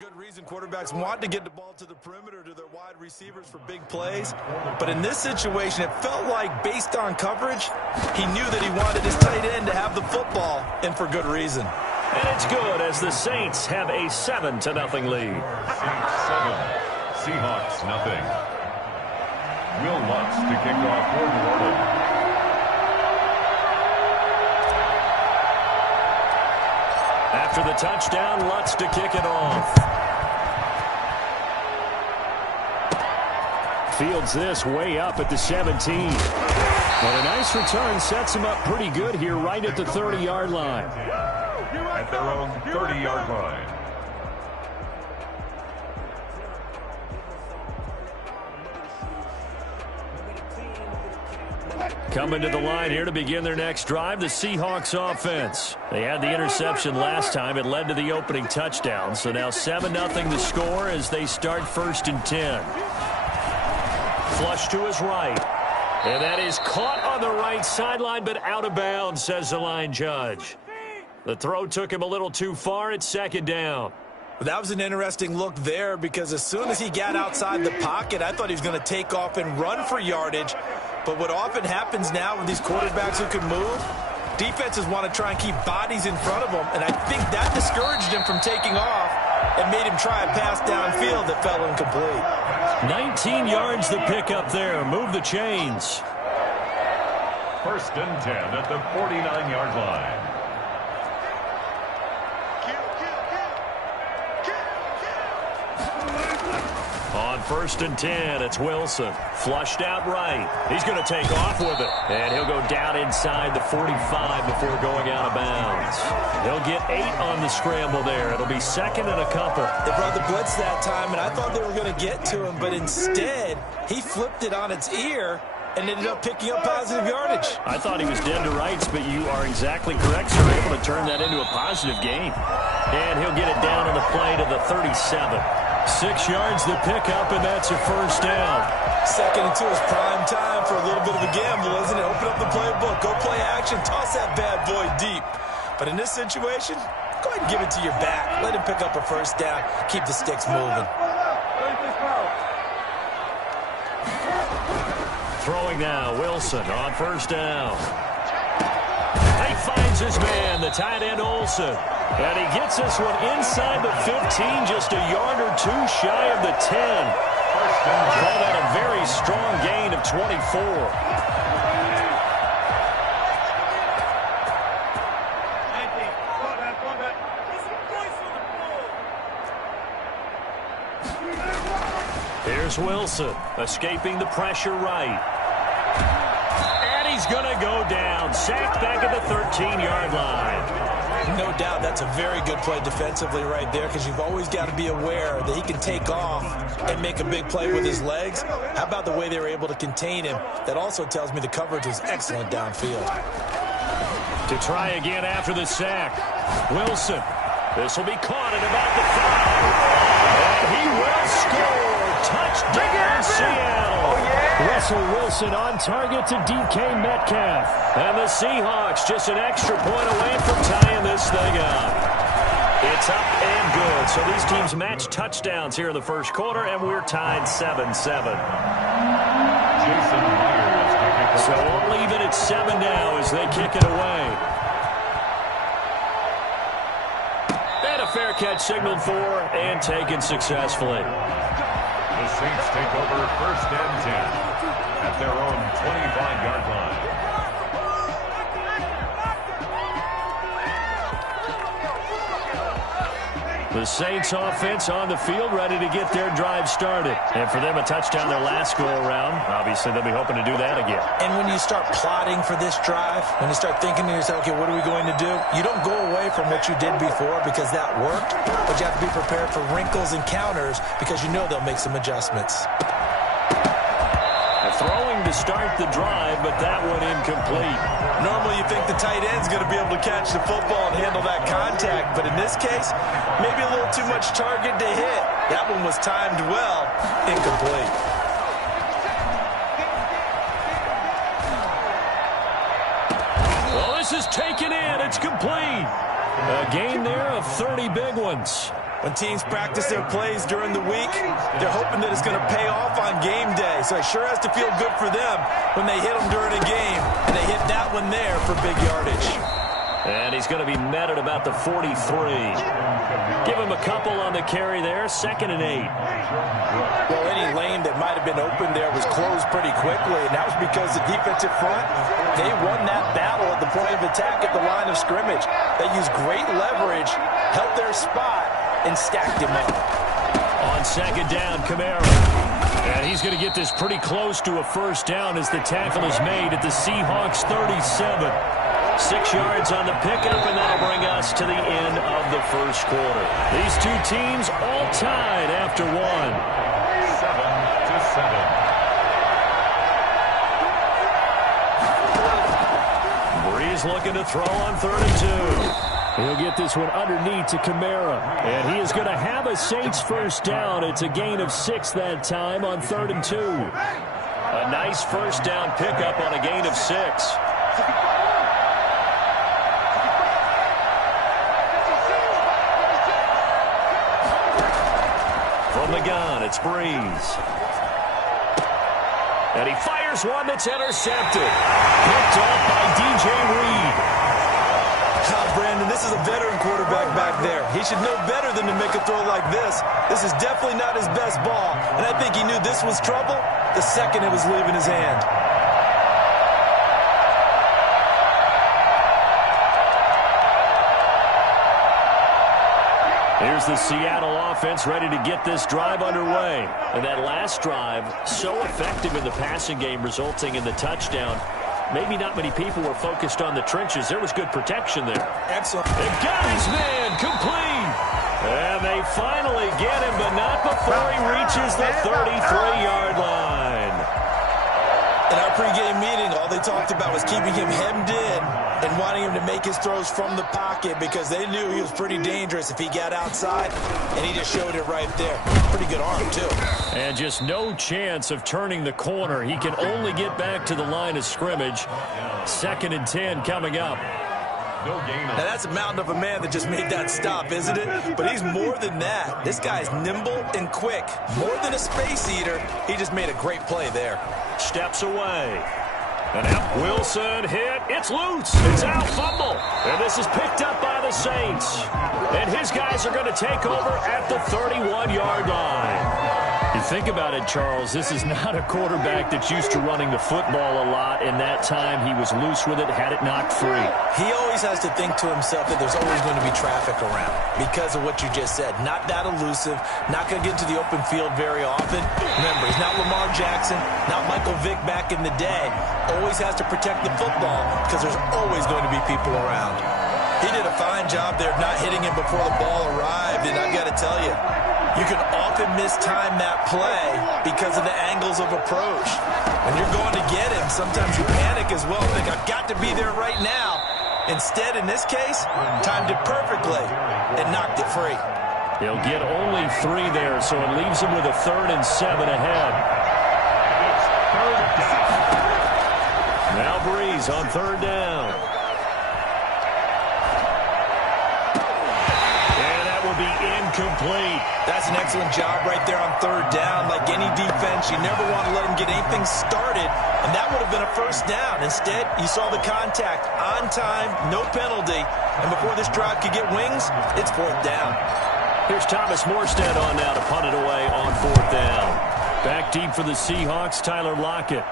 Good reason quarterbacks want to get the ball to the perimeter to their wide receivers for big plays. But in this situation, it felt like based on coverage, he knew that he wanted his tight end to have the football, and for good reason. And it's good as the Saints have a 7-0 lead. Saints 7, Seahawks nothing. Will Lutz to kick off for New Orleans. After the touchdown, Lutz to kick it off. Fields this way up at the 17. But a nice return sets him up pretty good here right at the 30-yard line. At their own 30-yard line. Coming to the line here to begin their next drive, the Seahawks offense. They had the interception last time. It led to the opening touchdown. So now 7-0 the score as they start 1st and 10. Flush to his right. And that is caught on the right sideline, but out of bounds, says the line judge. The throw took him a little too far. It's 2nd down. That was an interesting look there because as soon as he got outside the pocket, I thought he was going to take off and run for yardage. But what often happens now with these quarterbacks who can move, defenses want to try and keep bodies in front of them, and I think that discouraged him from taking off and made him try a pass downfield that fell incomplete. 19 yards the pickup there. Move the chains. 1st and 10 at the 49-yard line. On 1st and 10, it's Wilson. Flushed out right. He's going to take off with it. And he'll go down inside the 45 before going out of bounds. He'll get 8 on the scramble there. It'll be 2nd and a couple. They brought the blitz that time, and I thought they were going to get to him, but instead, he flipped it on its ear and ended up picking up positive yardage. I thought he was dead to rights, but you are exactly correct, sir. Able to turn that into a positive gain. And he'll get it down on the play to the 37. 6 yards the pickup, and that's a 1st down. 2nd and 2 is prime time for a little bit of a gamble, isn't it? Open up the playbook, go play action, toss that bad boy deep. But in this situation, go ahead and give it to your back. Let him pick up a 1st down. Keep the sticks moving. Throwing now, Wilson on 1st down. He finds his man, the tight end Olsen. And he gets this one inside the 15, just a yard or 2 shy of the 10. Call that a very strong gain of 24. Here's Wilson, escaping the pressure right. And he's going to go down. Sacked back at the 13-yard line. No doubt that's a very good play defensively right there because you've always got to be aware that he can take off and make a big play with his legs. How about the way they were able to contain him? That also tells me the coverage was excellent downfield. To try again after the sack. Wilson. This will be caught at about the 5. And he will score. Touchdown, Seattle. Russell Wilson on target to DK Metcalf. And the Seahawks just an extra point away from tying this thing up. It's up and good. So these teams match touchdowns here in the 1st quarter, and we're tied 7-7. Jason Myers. So we'll leave it at 7 now as they kick it away. And a fair catch signaled for and taken successfully. The Saints take over 1st and 10 at their own 25-yard line. The Saints offense on the field ready to get their drive started. And for them, a touchdown their last go-around. Obviously, they'll be hoping to do that again. And when you start plotting for this drive, when you start thinking to yourself, okay, what are we going to do? You don't go away from what you did before because that worked, but you have to be prepared for wrinkles and counters because you know they'll make some adjustments. Throwing to start the drive, but that one incomplete. Normally you think the tight end's going to be able to catch the football and handle that contact, but in this case, maybe a little too much target to hit. That one was timed well, incomplete. Well, this is taken in. It's complete. A gain there of 30 big ones. When teams practice their plays during the week, they're hoping that it's going to pay off on game day. So it sure has to feel good for them when they hit them during a game, and they hit that one there for big yardage. And he's going to be met at about the 43. Give him a couple on the carry there, 2nd and 8. Well, any lane that might have been open there was closed pretty quickly, and that was because the defensive front, they won that battle at the point of attack at the line of scrimmage. They used great leverage, held their spot, and stacked him up. On 2nd down, Kamara. And he's going to get this pretty close to a first down as the tackle is made at the Seahawks 37. 6 yards on the pickup, and that'll bring us to the end of the first quarter. These two teams all tied after one. 7-7. Breeze looking to throw on 3rd and 2. He'll get this one underneath to Kamara. And he is going to have a Saints first down. It's a gain of 6 that time on 3rd and 2. A nice first down pickup on a gain of 6. From the gun, it's Breeze. And he fires one that's intercepted. Picked off by DJ Reed. Brandon, this is a veteran quarterback back there. He should know better than to make a throw like this. This is definitely not his best ball, and I think he knew this was trouble the second it was leaving his hand. Here's the Seattle offense ready to get this drive underway. And that last drive, so effective in the passing game, resulting in the touchdown. Maybe not many people were focused on the trenches. There was good protection there. Excellent. They've got his man complete. And they finally get him, but not before he reaches the 33-yard line. In our pregame meeting, all they talked about was keeping him hemmed in and wanting him to make his throws from the pocket because they knew he was pretty dangerous if he got outside, and he just showed it right there. Pretty good arm, too. And just no chance of turning the corner. He can only get back to the line of scrimmage. 2nd and 10 coming up. Now, that's a mountain of a man that just made that stop, isn't it? But he's more than that. This guy's nimble and quick. More than a space eater, he just made a great play there. Steps away. And Wilson hit. It's loose. It's out. Fumble. And this is picked up by the Saints. And his guys are going to take over at the 31-yard line. You think about it, Charles, this is not a quarterback that's used to running the football a lot. In that time, he was loose with it, had it knocked free. He always has to think to himself that there's always going to be traffic around because of what you just said. Not that elusive, not going to get into the open field very often. Remember, he's not Lamar Jackson, not Michael Vick back in the day. Always has to protect the football because there's always going to be people around. He did a fine job there of not hitting him before the ball arrived, and I've got to tell you, you can often mistime that play because of the angles of approach. When you're going to get him, sometimes you panic as well. Think, I've got to be there right now. Instead, in this case, timed it perfectly and knocked it free. He'll get only 3 there, so it leaves him with a 3rd and 7 ahead. Now Breeze on 3rd down. Incomplete. That's an excellent job right there on 3rd down. Like any defense, you never want to let them get anything started, and that would have been a first down. Instead, you saw the contact on time, no penalty, and before this drive could get wings, it's 4th down. Here's Thomas Morstead on now to punt it away on 4th down. Back deep for the Seahawks, Tyler Lockett.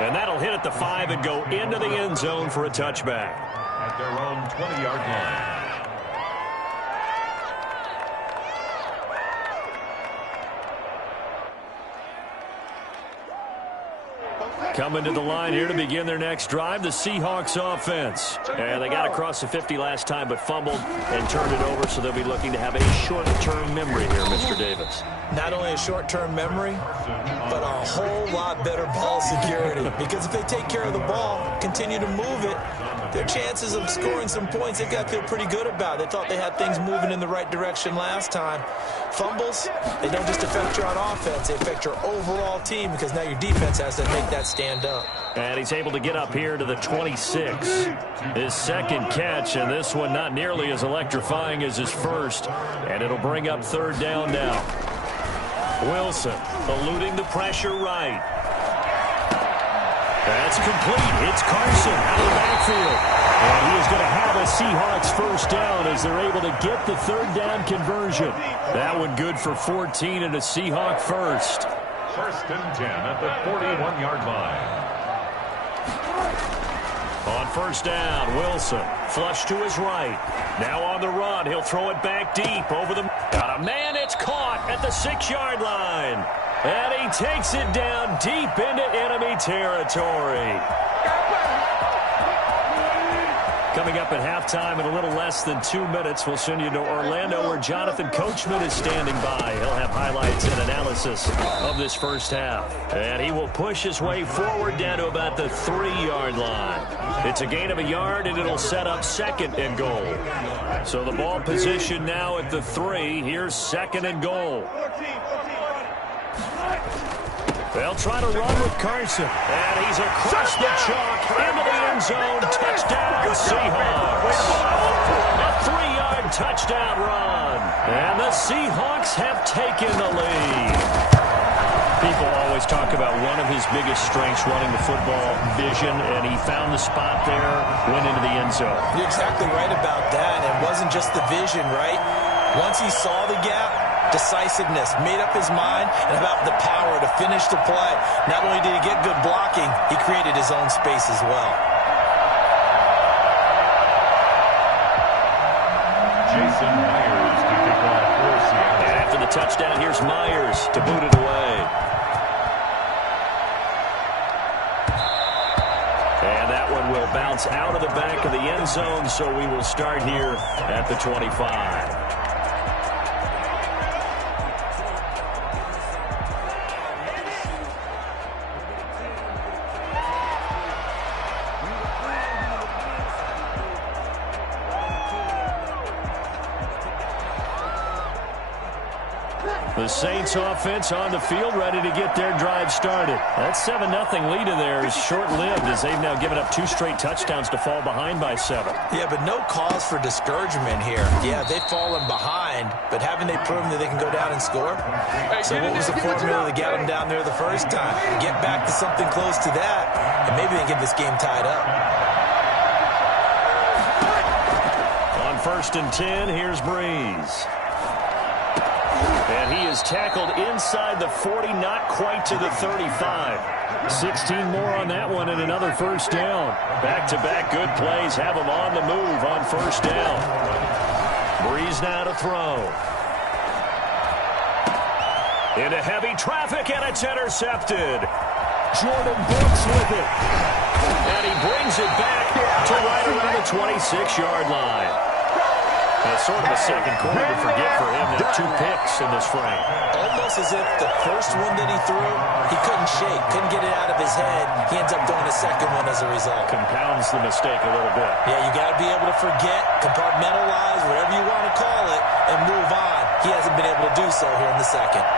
And that'll hit at the 5 and go into the end zone for a touchback. At their own 20-yard line. Coming to the line here to begin their next drive, the Seahawks offense. And they got across the 50 last time, but fumbled and turned it over, so they'll be looking to have a short-term memory here, Mr. Davis. Not only a short-term memory, but a whole lot better ball security. Because if they take care of the ball, continue to move it, their chances of scoring some points, they've got to feel pretty good about. They thought they had things moving in the right direction last time. Fumbles, they don't just affect you on offense, they affect your overall team because now your defense has to make that stand up. And he's able to get up here to the 26. His second catch, and this one not nearly as electrifying as his first. And it'll bring up third down now. Wilson eluding the pressure right. That's complete. It's Carson out of the backfield. And he is going to have a Seahawks first down as they're able to get the third down conversion. That one good for 14 and a Seahawk first. First and 10 at the 41-yard line. On first down, Wilson flush to his right. Now on the run, he'll throw it back deep over the... Got a man, it's caught at the 6-yard line. And he takes it down deep into enemy territory. Coming up at halftime in a little less than 2 minutes, we'll send you to Orlando where Jonathan Coachman is standing by. He'll have highlights and analysis of this first half. And he will push his way forward down to about the 3-yard line. It's a gain of a yard, and it'll set up second and goal. So the ball position now at the 3. Here's second and goal. They'll try to run with Carson. And he's across the chalk into the end zone. Touchdown, Seahawks. A 3-yard touchdown run. And the Seahawks have taken the lead. People always talk about one of his biggest strengths running the football, vision, and he found the spot there, went into the end zone. You're exactly right about that. It wasn't just the vision, right? Once he saw the gap, decisiveness, made up his mind, and about the power to finish the play. Not only did he get good blocking, he created his own space as well. Jason Myers to kick off for Seattle. And after the touchdown, here's Myers to boot it away. And that one will bounce out of the back of the end zone, so we will start here at the 25. The Saints offense on the field ready to get their drive started. That 7-0 lead of theirs is short-lived as they've now given up 2 straight touchdowns to fall behind by 7. Yeah, but no cause for discouragement here. Yeah, they've fallen behind, but haven't they proven that they can go down and score? So what was the formula to get them down there the first time? Get back to something close to that, and maybe they get this game tied up. On first and 10, here's Breeze. And he is tackled inside the 40, not quite to the 35. 16 more on that one and another first down. Back-to-back good plays have him on the move on first down. Breeze now to throw. Into heavy traffic, and it's intercepted. Jordan Brooks with it. And he brings it back to right around the 26-yard line. It's sort of a second quarter to forget for him. There are 2 picks in this frame. Almost as if the first one that he threw, he couldn't shake, couldn't get it out of his head. He ends up throwing a second one as a result. Compounds the mistake a little bit. Yeah, you got to be able to forget, compartmentalize, whatever you want to call it, and move on. He hasn't been able to do so here in the second.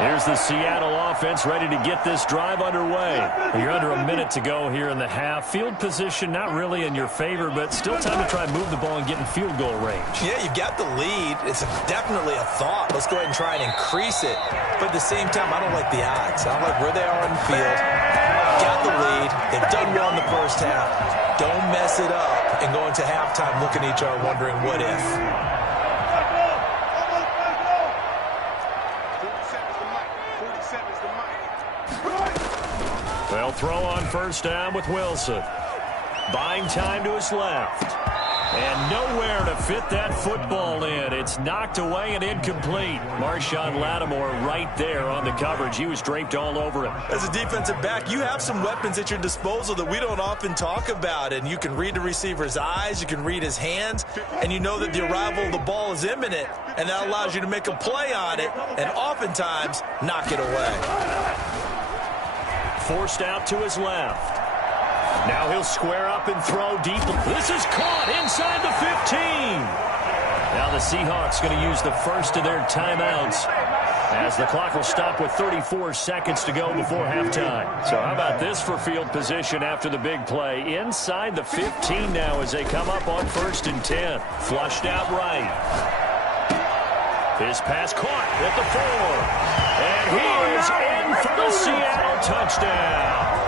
Here's the Seattle offense ready to get this drive underway. You're under a minute to go here in the half. Field position not really in your favor, but still time to try and move the ball and get in field goal range. Yeah, you've got the lead. It's definitely a thought. Let's go ahead and try and increase it. But at the same time, I don't like the odds. I don't like where they are on the field. Got the lead. They've done well in the first half. Don't mess it up and go into halftime looking at each other wondering what if. They'll throw on first down with Wilson. Buying time to his left. And nowhere to fit that football in. It's knocked away and incomplete. Marshawn Lattimore right there on the coverage. He was draped all over him. As a defensive back, you have some weapons at your disposal that we don't often talk about. And you can read the receiver's eyes, you can read his hands, and you know that the arrival of the ball is imminent. And that allows you to make a play on it and oftentimes knock it away. Forced out to his left. Now he'll square up and throw deep. This is caught inside the 15. Now the Seahawks going to use the first of their timeouts, as the clock will stop with 34 seconds to go before halftime. So how about this for field position after the big play? Inside the 15 now as they come up on 1st and 10. Flushed out right. His pass caught at the 4. And he is in for the Seattle touchdown.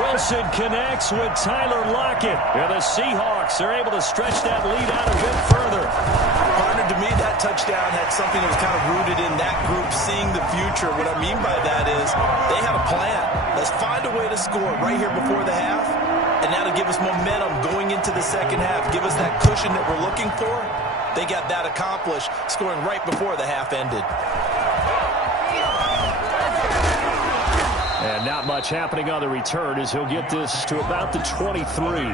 Wilson connects with Tyler Lockett. And the Seahawks are able to stretch that lead out a bit further. Partner, to me, that touchdown had something that was kind of rooted in that group seeing the future. What I mean by that is they had a plan. Let's find a way to score right here before the half. And now to give us momentum going into the second half, give us that cushion that we're looking for. They got that accomplished, scoring right before the half ended. And not much happening on the return as he'll get this to about the 23.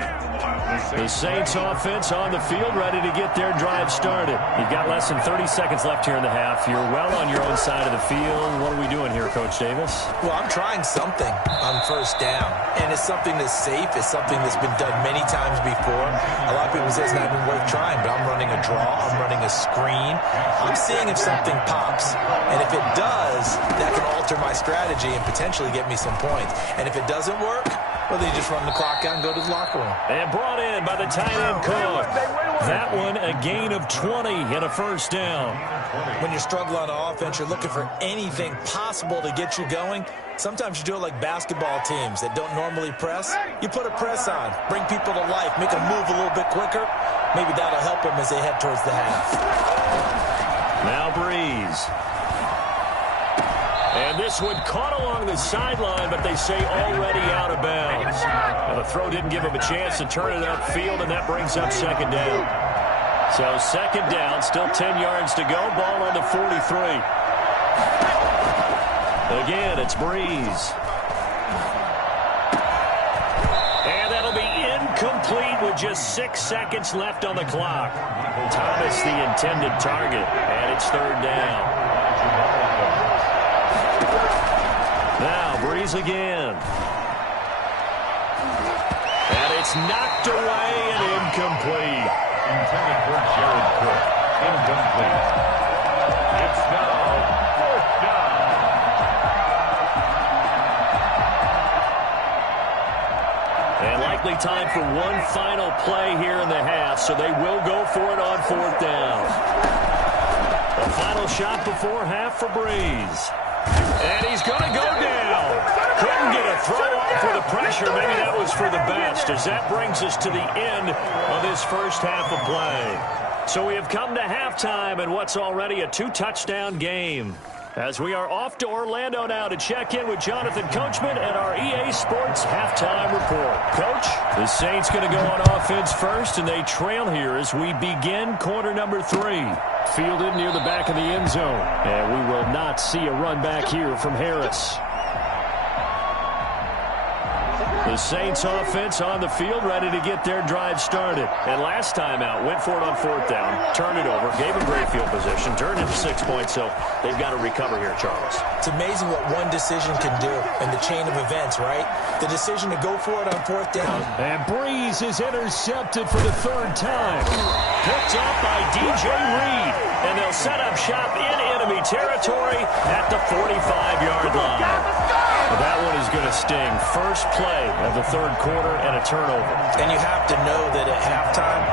The Saints offense on the field, ready to get their drive started. You've got less than 30 seconds left here in the half. You're well on your own side of the field. What are we doing here, Coach Davis? Well, I'm trying something on 1st down. And it's something that's safe. It's something that's been done many times before. A lot of people say it's not even worth trying, but I'm running a draw. I'm running a screen. I'm seeing if something pops. And if it does, that can alter my strategy and potentially get me some points. And if it doesn't work, well, then you just run the clock out and go to the locker room. And brought in by the tight end Cook. That one a gain of 20 and a 1st down. When you struggle on offense, you're looking for anything possible to get you going. Sometimes you do it like basketball teams that don't normally press. You put a press on, bring people to life, make them move a little bit quicker. Maybe that'll help them as they head towards the half. Now Breeze. And this one caught along the sideline, but they say already out of bounds. Well, the throw didn't give him a chance to turn it upfield, and that brings up 2nd down. So 2nd down, still 10 yards to go. Ball on the 43. Again, it's Breeze. And that'll be incomplete with just 6 seconds left on the clock. Thomas the intended target, and it's 3rd down. Now Breeze again. And it's knocked away and incomplete. Intended for Jared Cook. Incomplete. It's now 4th down. And likely time for one final play here in the half, so they will go for it on 4th down. The final shot before half for Breeze. And he's going to go down. Couldn't get a throw off with the pressure. Maybe that was for the best, as that brings us to the end of this first half of play. So we have come to halftime in what's already a 2-touchdown game, as we are off to Orlando now to check in with Jonathan Coachman and our EA Sports Halftime Report. Coach, the Saints going to go on offense first, and they trail here as we begin quarter number 3. Fielded near the back of the end zone, and we will not see a run back here from Harris. The Saints offense on the field, ready to get their drive started. And last time out, went for it on 4th down, turned it over, gave them great field position, turned into 6 points, so they've got to recover here, Charles. It's amazing what one decision can do in the chain of events, right? The decision to go for it on 4th down. And Breeze is intercepted for the 3rd time. Picked up by DJ Reed, and they'll set up shop in enemy territory at the 45-yard line. That one is going to sting. First play of the 3rd quarter and a turnover. And you have to know that at halftime,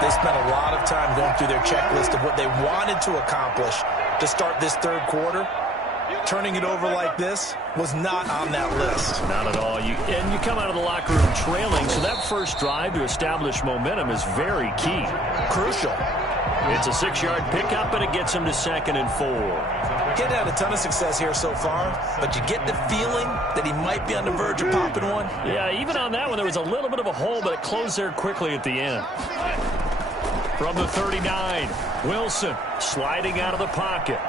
they spent a lot of time going through their checklist of what they wanted to accomplish to start this 3rd quarter. Turning it over like this was not on that list. Not at all. You come out of the locker room trailing, so that first drive to establish momentum is very key. Crucial. It's a 6-yard pickup, and it gets them to 2nd and 4. Getting had a ton of success here so far, but you get the feeling that he might be on the verge of popping one. Yeah, even on that one, there was a little bit of a hole, but it closed there quickly at the end. From the 39, Wilson sliding out of the pocket.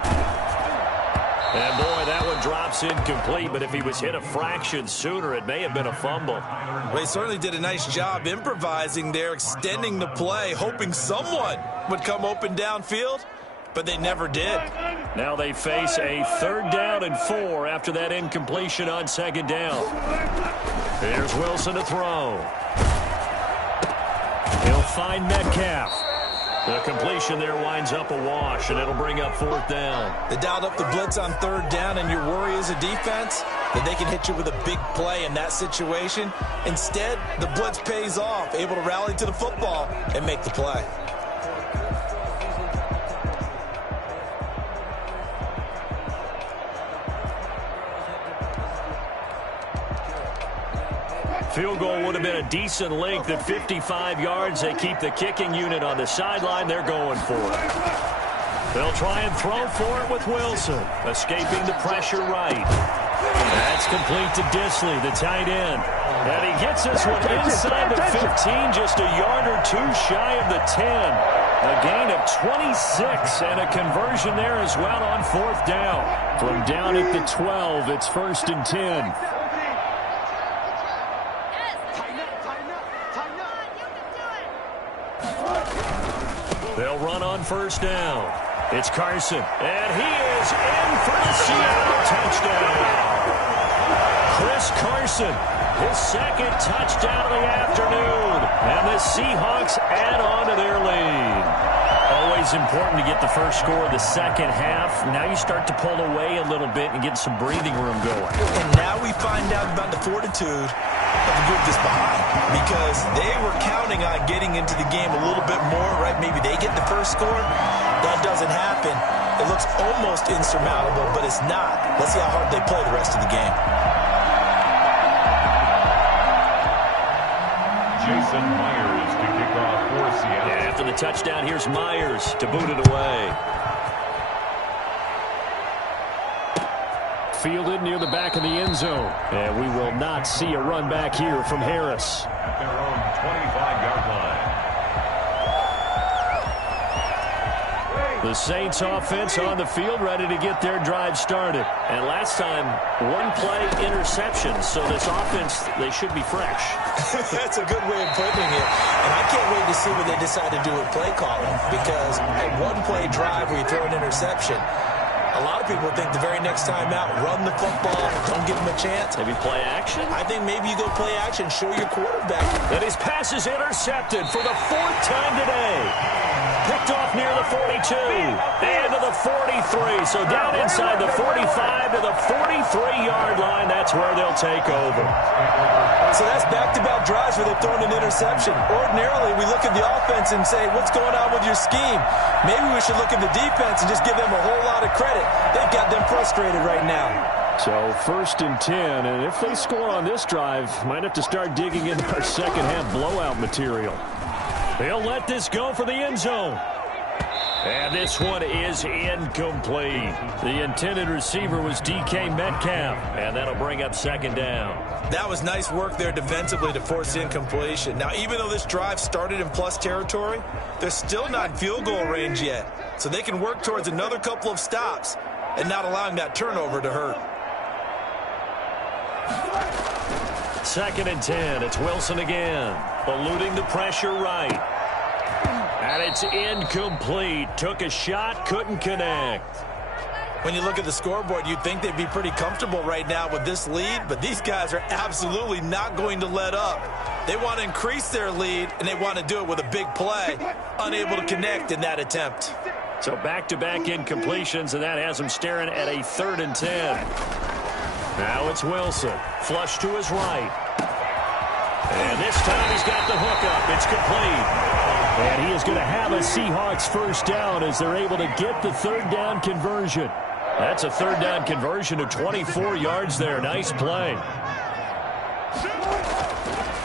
And, boy, that one drops incomplete, but if he was hit a fraction sooner, it may have been a fumble. Well, he certainly did a nice job improvising there, extending the play, hoping someone would come open downfield, but they never did. Now they face a 3rd down and 4 after that incompletion on 2nd down. Here's Wilson to throw. He'll find Metcalf. The completion there winds up a wash, and it'll bring up 4th down. They dialed up the blitz on 3rd down, and your worry as a defense that they can hit you with a big play in that situation. Instead, the blitz pays off, able to rally to the football and make the play. Field goal would have been a decent length at 55 yards. They keep the kicking unit on the sideline. They're going for it. They'll try and throw for it with Wilson. Escaping the pressure right. That's complete to Disley, the tight end. And he gets this one inside the 15, just a yard or two shy of the 10. A gain of 26 and a conversion there as well on 4th down. From down at the 12, it's 1st and 10. They'll run on 1st down. It's Carson, and he is in for the Seattle touchdown. Chris Carson, his 2nd touchdown of the afternoon, and the Seahawks add on to their lead. Always important to get the first score of the 2nd half. Now you start to pull away a little bit and get some breathing room going. And now we find out about the fortitude of the group that's behind, because they were counting on getting into the game a little bit more, right? Maybe they get the first score. That doesn't happen. It looks almost insurmountable, but it's not. Let's see how hard they play the rest of the game. Jason Myers to kick off for Seattle. And after the touchdown, here's Myers to boot it away. Fielded near the back of the end zone. And we will not see a run back here from Harris. At their own 25-yard line. The Saints offense on the field, ready to get their drive started. And last time, 1-play interception. So this offense, they should be fresh. That's a good way of putting it. And I can't wait to see what they decide to do with play calling, because a 1-play drive where you throw an interception, a lot of people think the very next time out, run the football, don't give them a chance. Maybe play action? I think maybe you go play action, show your quarterback. And his pass is intercepted for the 4th time today. Picked off near the 42 and to the 43. So down inside the 45 to the 43-yard line. That's where they'll take over. So that's back-to-back drives where they've thrown an interception. Ordinarily, we look at the offense and say, what's going on with your scheme? Maybe we should look at the defense and just give them a whole lot of credit. They've got them frustrated right now. So 1st and 10, and if they score on this drive, might have to start digging into our second-half blowout material. They'll let this go for the end zone. And this one is incomplete. The intended receiver was DK Metcalf, and that'll bring up 2nd down. That was nice work there defensively to force incompletion. Now, even though this drive started in plus territory, they're still not in field goal range yet. So they can work towards another couple of stops and not allowing that turnover to hurt. 2nd and 10. It's Wilson again. Eluding the pressure right. And it's incomplete. Took a shot, couldn't connect. When you look at the scoreboard, you'd think they'd be pretty comfortable right now with this lead, but these guys are absolutely not going to let up. They want to increase their lead, and they want to do it with a big play. Unable to connect in that attempt. So back-to-back incompletions, and that has them staring at a 3rd and 10. Now it's Wilson. Flush to his right. And this time he's got the hook up. It's complete. And he is going to have a Seahawks 1st down as they're able to get the 3rd down conversion. That's a 3rd down conversion of 24 yards there. Nice play.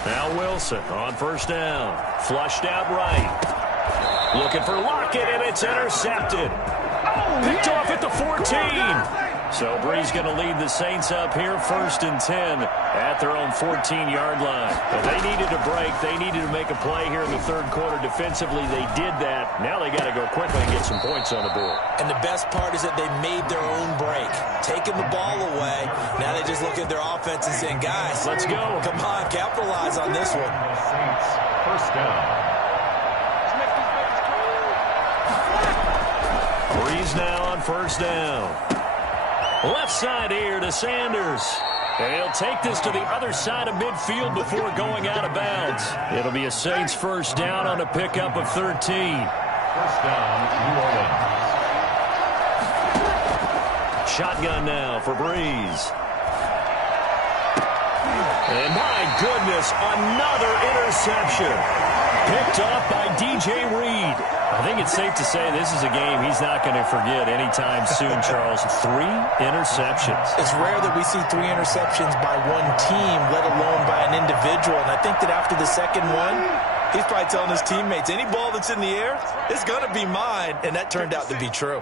Now Wilson on 1st down. Flushed out right. Looking for Lockett, and it's intercepted. Picked off at the 14. So Bree's going to lead the Saints up here 1st and 10 at their own 14-yard line. But they needed a break. They needed to make a play here in the 3rd quarter. Defensively, they did that. Now they got to go quickly and get some points on the board. And the best part is that they made their own break. Taking the ball away. Now they just look at their offense and saying, guys, let's go. Come on, capitalize on this one. Saints 1st down. Breeze now on 1st down. Left side here to Sanders. And he'll take this to the other side of midfield before going out of bounds. It'll be a Saints first down on a pickup of 13. First down, New Orleans. Shotgun now for Breeze. And my goodness, another interception. Picked off by DJ Reed. I think it's safe to say this is a game he's not going to forget anytime soon, Charles. 3 interceptions. It's rare that we see 3 interceptions by one team, let alone by an individual. And I think that after the second one, he's probably telling his teammates, any ball that's in the air, it's going to be mine. And that turned out to be true.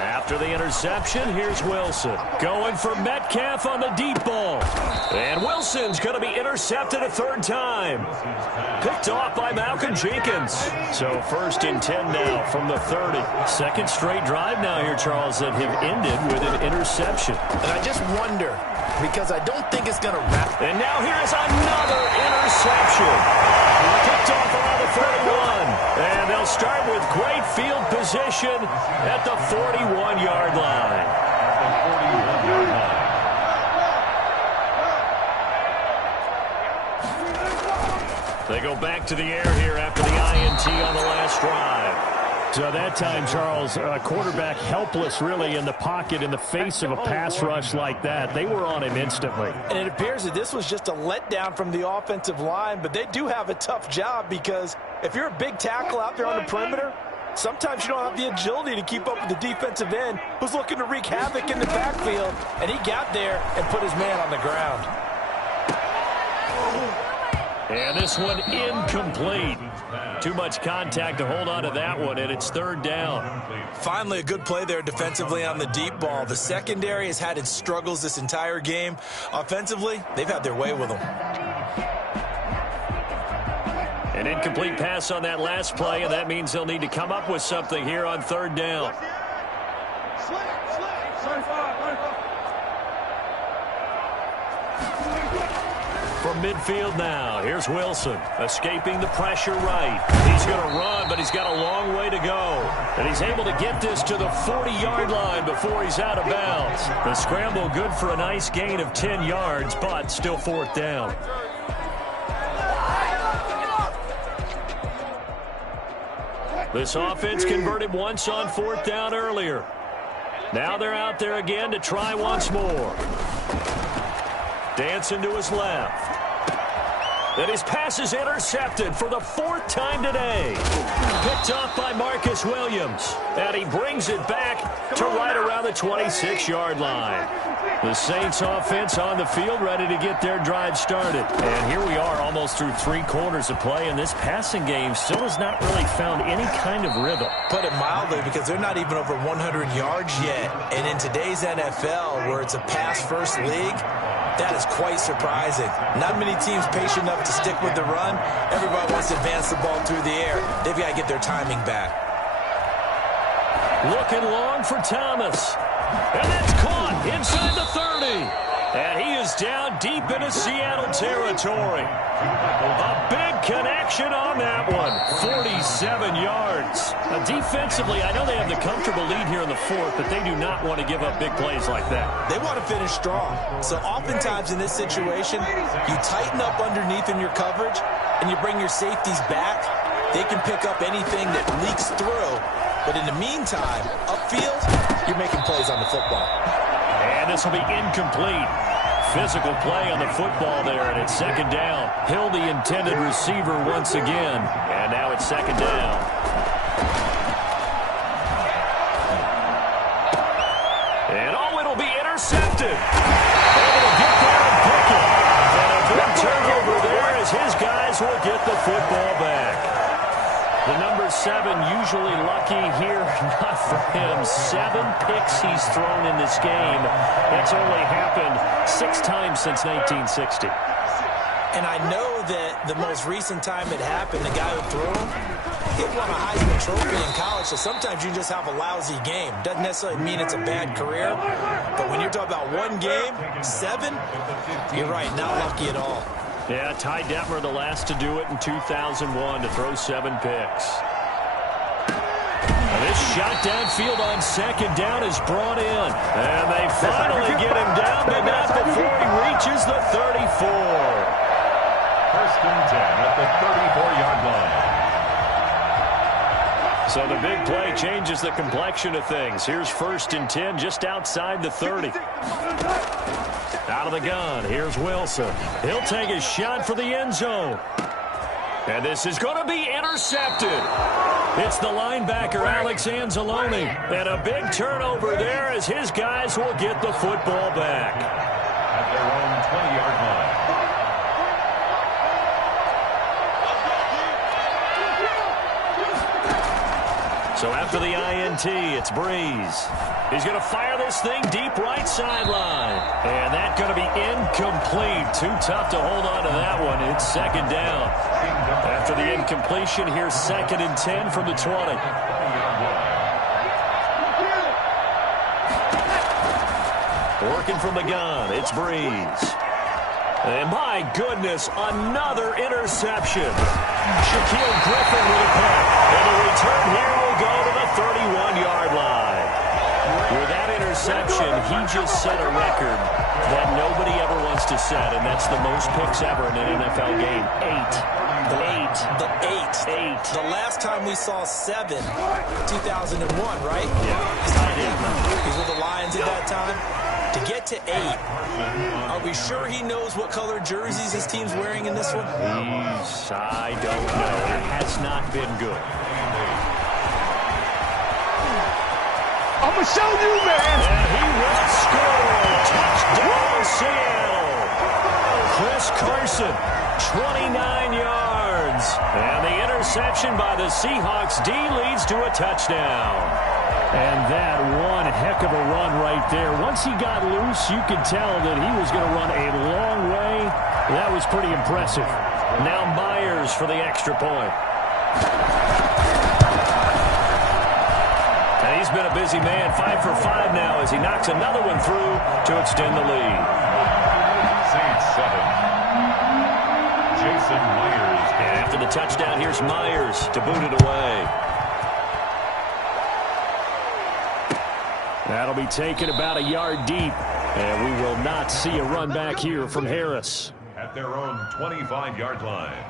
After the interception, here's Wilson. Going for Metcalf on the deep ball. And Wilson's going to be intercepted a third time. Picked off by Malcolm Jenkins. So first and 10 now from the 30. Second straight drive now here, Charles, that have ended with an interception. And I just wonder, because I don't think it's going to wrap. And now here is another interception. Picked off around the 31. And they'll start with great field position at the 41-yard line. They go back to the air here after the INT on the last drive. So that time, Charles, quarterback helpless really in the pocket in the face of a pass rush like that. They were on him instantly. And it appears that this was just a letdown from the offensive line, but they do have a tough job because if you're a big tackle out there on the perimeter, sometimes you don't have the agility to keep up with the defensive end who's looking to wreak havoc in the backfield, and he got there and put his man on the ground. And this one incomplete. Too much contact to hold on to that one, and it's third down. Finally, a good play there defensively on the deep ball. The secondary has had its struggles this entire game. Offensively, they've had their way with them. An incomplete pass on that last play, and that means they'll need to come up with something here on third down. From midfield now, here's Wilson, escaping the pressure right. He's going to run, but he's got a long way to go. And he's able to get this to the 40-yard line before he's out of bounds. The scramble good for a nice gain of 10 yards, but still fourth down. This offense converted once on fourth down earlier. Now they're out there again to try once more. Dancing to his left. And his pass is intercepted for the 4th time today. Picked off by Marcus Williams. And he brings it back to right around the 26-yard line. The Saints offense on the field ready to get their drive started. And here we are almost through 3 quarters of play, and this passing game still has not really found any kind of rhythm. Put it mildly, because they're not even over 100 yards yet. And in today's NFL, where it's a pass-first league, that is quite surprising. Not many teams patient enough to stick with the run. Everybody wants to advance the ball through the air. They've got to get their timing back. Looking long for Thomas. And that's caught inside the 30. And he is down deep into Seattle territory. A big connection on that one. 47 yards. Now, defensively, I know they have the comfortable lead here in the 4th, but they do not want to give up big plays like that. They want to finish strong. So oftentimes in this situation, you tighten up underneath in your coverage, and you bring your safeties back. They can pick up anything that leaks through. But in the meantime, upfield, you're making plays on the football. And this will be incomplete. Physical play on the football there, and it's second down. Hill, the intended receiver once again. And now it's second down. And it'll be intercepted. Able to get there and pick it. And a good turnover there as his guys will get the football back. The number 7 usually lucky here. Not for him. 7 picks he's thrown in this game. That's only happened 6 times since 1960. And I know that the most recent time it happened, the guy who threw him, he won a Heisman Trophy in college, so sometimes you just have a lousy game. Doesn't necessarily mean it's a bad career, but when you're talking about one game, 7, you're right, not lucky at all. Yeah, Ty Detmer, the last to do it in 2001, to throw 7 picks. And this shot downfield on second down is brought in. And they finally get him down, but not before he reaches the 34. First and 10 at the 34-yard line. So the big play changes the complexion of things. Here's first and 10 just outside the 30. Out of the gun, here's Wilson. He'll take a shot for the end zone. And this is going to be intercepted. It's the linebacker, Alex Anzalone. And a big turnover there as his guys will get the football back. At their own 20-yard line. So after the INT, it's Breeze. He's going to fire this thing deep right sideline. And that's going to be incomplete. Too tough to hold on to that one. It's second down. After the incompletion, here's second and 10 from the 20. Working from the gun, it's Breeze. And my goodness, another interception. Shaquille Griffin with a pick. And the return here will go to the 31-yard line. With that interception, he just set a record that nobody ever wants to set, and that's the most picks ever in an NFL game. 8. The last time we saw 7, 2001, right? Yeah. He's with the Lions at that time. To get to 8, are we sure he knows what color jerseys his team's wearing in this one? I don't know. It has not been good. I'm going to show you, man. And he will score. Touchdown, Seattle. Chris Carson, 29 yards. And the interception by the Seahawks D leads to a touchdown. And that one heck of a run right there. Once he got loose, you could tell that he was going to run a long way. That was pretty impressive. Now Myers for the extra point. And he's been a busy man. 5 for 5 now as he knocks another one through to extend the lead. Saints 7. Jason Myers. And after the touchdown, here's Myers to boot it away. That'll be taken about a yard deep. And we will not see a run back here from Harris. At their own 25-yard line.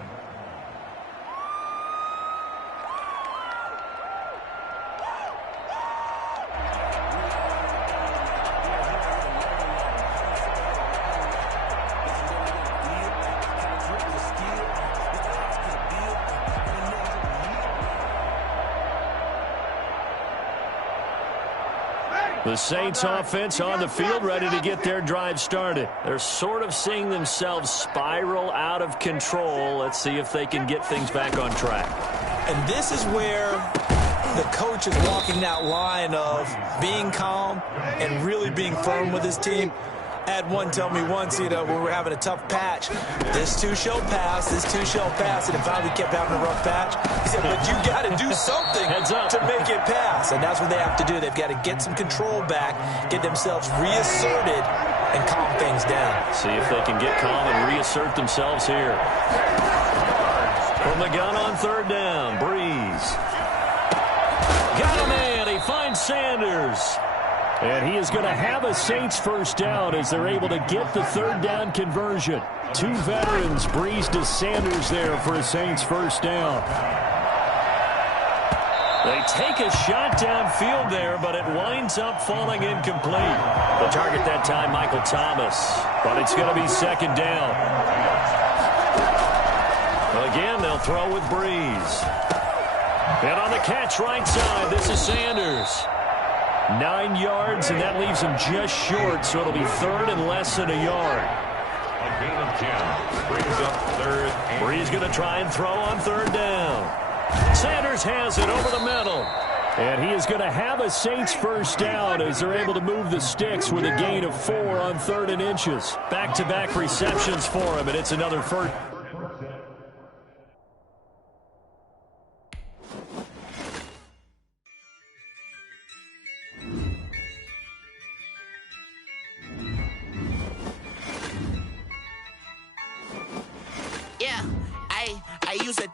The Saints offense on the field, ready to get their drive started. They're sort of seeing themselves spiral out of control. Let's see if they can get things back on track. And this is where the coach is walking that line of being calm and really being firm with his team. I had one tell me once, when we were having a tough patch, this too shall pass, this too shall pass, and finally we kept having a rough patch. He said, but you got to do something to make it pass, and that's what they have to do. They've got to get some control back, get themselves reasserted, and calm things down. See if they can get calm and reassert themselves here. From the gun on third down, Breeze. Got a man, he finds Sanders. And he is going to have a Saints first down as they're able to get the third down conversion. 2 veterans, Breeze to Sanders there for a Saints first down. They take a shot downfield there, but it winds up falling incomplete. The target that time, Michael Thomas. But it's going to be second down. Again, they'll throw with Breeze. And on the catch right side, this is Sanders. 9 yards, and that leaves him just short, so it'll be third and less than a yard. A gain of 10 brings up third. Breeze going to try and throw on third down. Sanders has it over the middle. And he is going to have a Saints first down as they're able to move the sticks with a gain of 4 on 3rd and inches. Back-to-back receptions for him, and it's another first.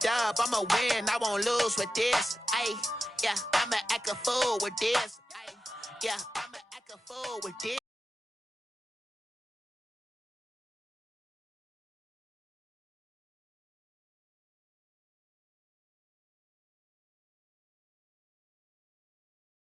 dub, I'ma win, I won't lose with this. Ay, yeah, I'ma act a fool with this. Ay, yeah, I'ma act a fool with this.